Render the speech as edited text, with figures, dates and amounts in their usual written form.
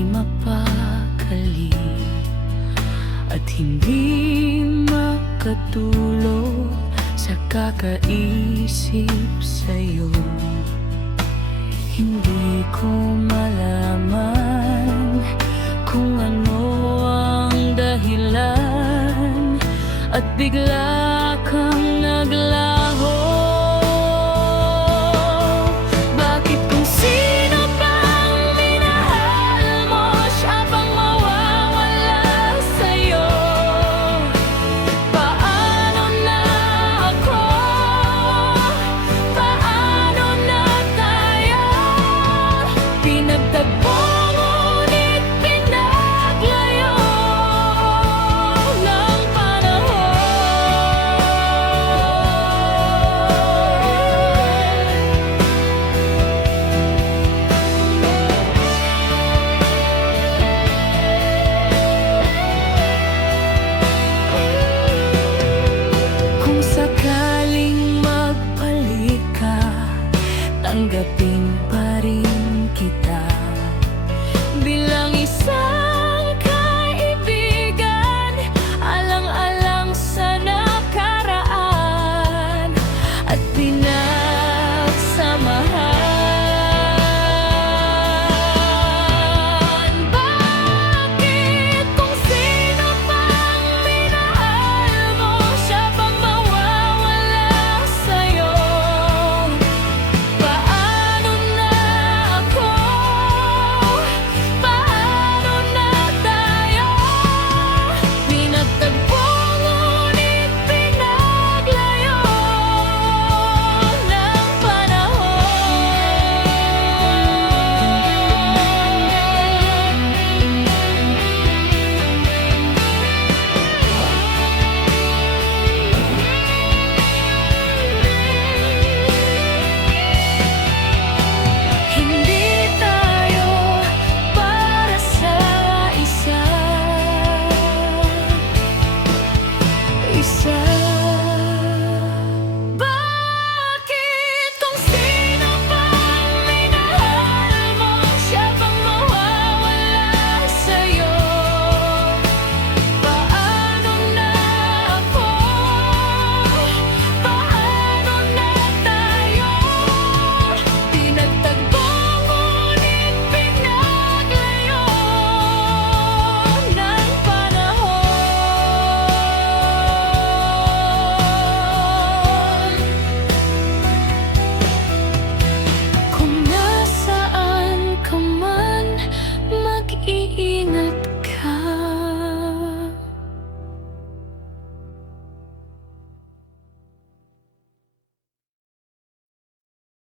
di mapakali at hindi makatulog sa kakaisip sa'yo. Hindi ko malaman kung ano ang dahilan at bigla kang naglaho. Bakit kung sino pang minahal mo, siya pang mawawala sa'yo? Paano na ako? Paano na tayo? Pinagtagpo ngunit pinaglayo ng panahon. Kung sakaling magpalit ka, tanggapin pa rin kita bilang isa